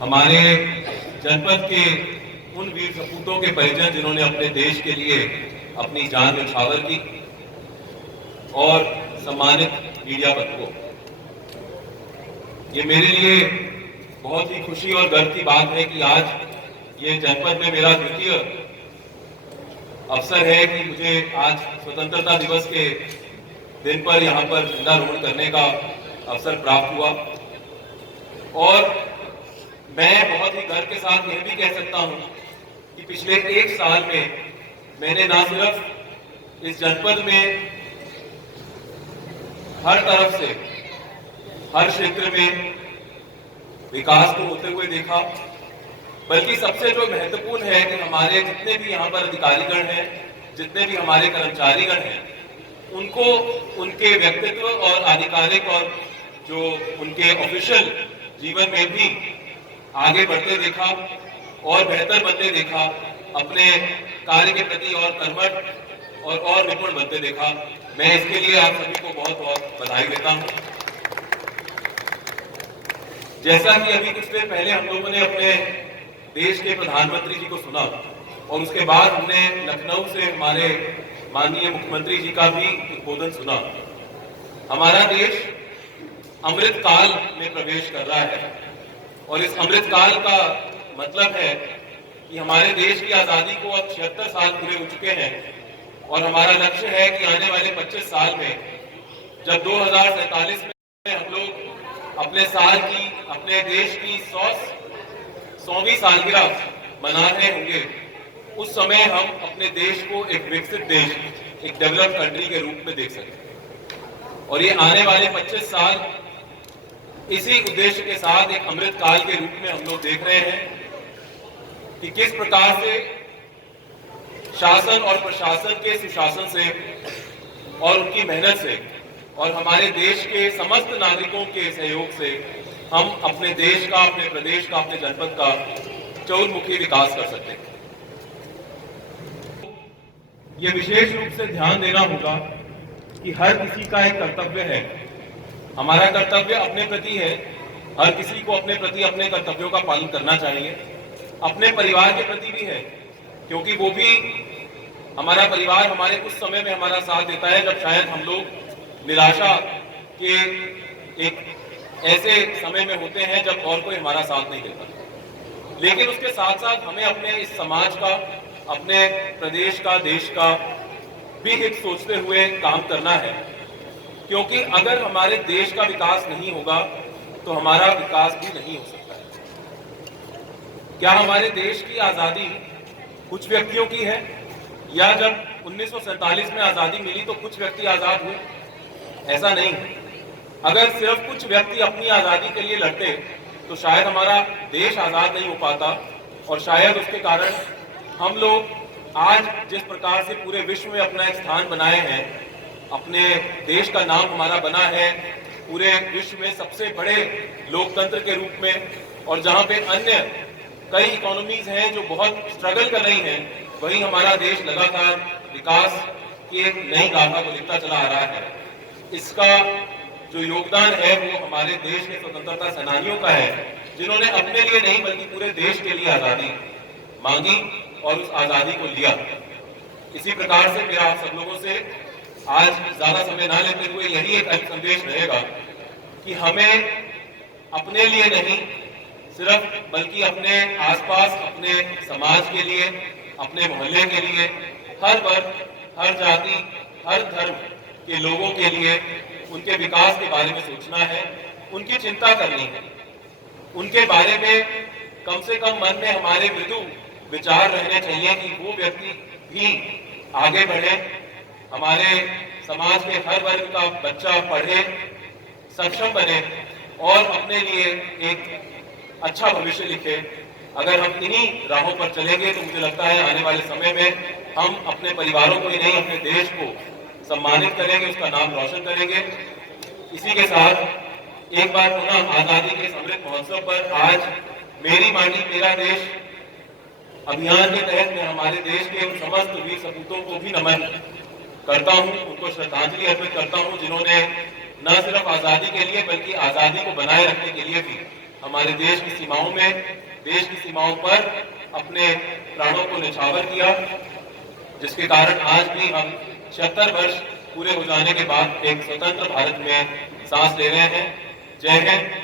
हमारे जनपद के उन वीर सपूतों के परिजन जिन्होंने अपने देश के लिए अपनी जान न्यौछावर की, और सम्मानित मीडिया बंधुओं, ये मेरे लिए बहुत ही खुशी और गर्व की बात है कि आज ये जनपद में मेरा द्वितीय अवसर है कि मुझे आज स्वतंत्रता दिवस के दिन पर यहाँ पर झंडारोहण करने का अवसर प्राप्त हुआ। और मैं बहुत ही गर्व के साथ यह भी कह सकता हूँ कि पिछले एक साल में मैंने न सिर्फ इस जनपद में हर तरफ से हर क्षेत्र में विकास को होते हुए देखा, बल्कि सबसे जो महत्वपूर्ण है कि हमारे जितने भी यहाँ पर अधिकारीगण हैं, जितने भी हमारे कर्मचारीगण हैं, उनको उनके व्यक्तित्व और आधिकारिक और जो उनके ऑफिशियल जीवन में भी आगे बढ़ते देखा और बेहतर बनते देखा, अपने कार्य के प्रति और कर्मठ और निपुण बनते देखा। मैं इसके लिए आप सभी को बहुत बहुत बधाई देता हूं। जैसा कि अभी कुछ देर पहले हम लोगों ने अपने देश के प्रधानमंत्री जी को सुना और उसके बाद हमने लखनऊ से हमारे माननीय मुख्यमंत्री जी का भी उद्बोधन सुना। हमारा देश अमृत काल में प्रवेश कर रहा है और इस अमृत काल का मतलब है कि हमारे देश की आजादी को अब 76 साल पूरे हो चुके हैं और हमारा लक्ष्य है कि आने वाले 25 साल में जब 2047 में हम लोग अपने देश की 100वीं सालगिरह मना रहे होंगे, उस समय हम अपने देश को एक विकसित देश, एक डेवलप्ड कंट्री के रूप में देख सकें। और ये आने वाले 25 साल इसी उद्देश्य के साथ एक अमृत काल के रूप में हम लोग देख रहे हैं कि किस प्रकार से शासन और प्रशासन के सुशासन से और उनकी मेहनत से और हमारे देश के समस्त नागरिकों के सहयोग से हम अपने देश का, अपने प्रदेश का, अपने जनपद का चहुमुखी विकास कर सकते हैं। ये विशेष रूप से ध्यान देना होगा कि हर किसी का एक कर्तव्य है। हमारा कर्तव्य अपने प्रति है, हर किसी को अपने प्रति अपने कर्तव्यों का पालन करना चाहिए। अपने परिवार के प्रति भी है, क्योंकि वो भी हमारा परिवार हमारे उस समय में हमारा साथ देता है जब शायद हम लोग निराशा के एक ऐसे समय में होते हैं जब और कोई हमारा साथ नहीं देता। लेकिन उसके साथ साथ हमें अपने इस समाज का, अपने प्रदेश का, देश का भी हित सोचते हुए काम करना है, क्योंकि अगर हमारे देश का विकास नहीं होगा तो हमारा विकास भी नहीं हो सकता है। क्या हमारे देश की आजादी कुछ व्यक्तियों की है, या जब 1947 में आजादी मिली तो कुछ व्यक्ति आजाद हुए? ऐसा नहीं है। अगर सिर्फ कुछ व्यक्ति अपनी आजादी के लिए लड़ते तो शायद हमारा देश आजाद नहीं हो पाता, और शायद उसके कारण हम लोग आज जिस प्रकार से पूरे विश्व में अपना एक स्थान बनाए हैं, अपने देश का नाम हमारा बना है पूरे विश्व में सबसे बड़े लोकतंत्र के रूप में, और जहां पे अन्य कई इकोनॉमीज हैं जो बहुत स्ट्रगल कर रही हैं, वहीं हमारा देश लगातार विकास की एक नई गाथा को लिखता चला आ रहा है। इसका जो योगदान है वो हमारे देश के स्वतंत्रता सेनानियों का है, जिन्होंने अपने लिए नहीं बल्कि पूरे देश के लिए आजादी मांगी और उस आजादी को लिया। इसी प्रकार से मेरा आप सब लोगों से आज ज्यादा समय ना लेते हुए यही एक अहम संदेश रहेगा कि हमें अपने लिए नहीं सिर्फ, बल्कि अपने आसपास, अपने समाज के लिए, अपने मोहल्ले के लिए, हर वर्ग, हर जाति, हर धर्म के लोगों के लिए उनके विकास के बारे में सोचना है, उनकी चिंता करनी है, उनके बारे में कम से कम मन में हमारे मृदु विचार रहने चाहिए कि वो व्यक्ति भी आगे बढ़े, हमारे समाज के हर वर्ग का बच्चा पढ़े, सक्षम बने और अपने लिए एक अच्छा भविष्य लिखे। अगर हम इन्हीं राहों पर चलेंगे तो मुझे लगता है आने वाले समय में हम अपने परिवारों को ही नहीं, अपने देश को सम्मानित करेंगे, उसका नाम रोशन करेंगे। इसी के साथ एक बार पुनः आजादी के अमृत महोत्सव पर आज मेरी माटी मेरा देश अभियान के तहत मैं हमारे देश के उन समस्त वीर सपूतों को भी नमन करता हूं, उनको श्रद्धांजलि अर्पित करता हूं, जिन्होंने न सिर्फ आजादी के लिए बल्कि आजादी को बनाए रखने के लिए भी हमारे देश की सीमाओं में, देश की सीमाओं पर अपने प्राणों को न्यौछावर किया, जिसके कारण आज भी हम 76 वर्ष पूरे हो जाने के बाद एक स्वतंत्र भारत में सांस ले रहे हैं। जय हिंद,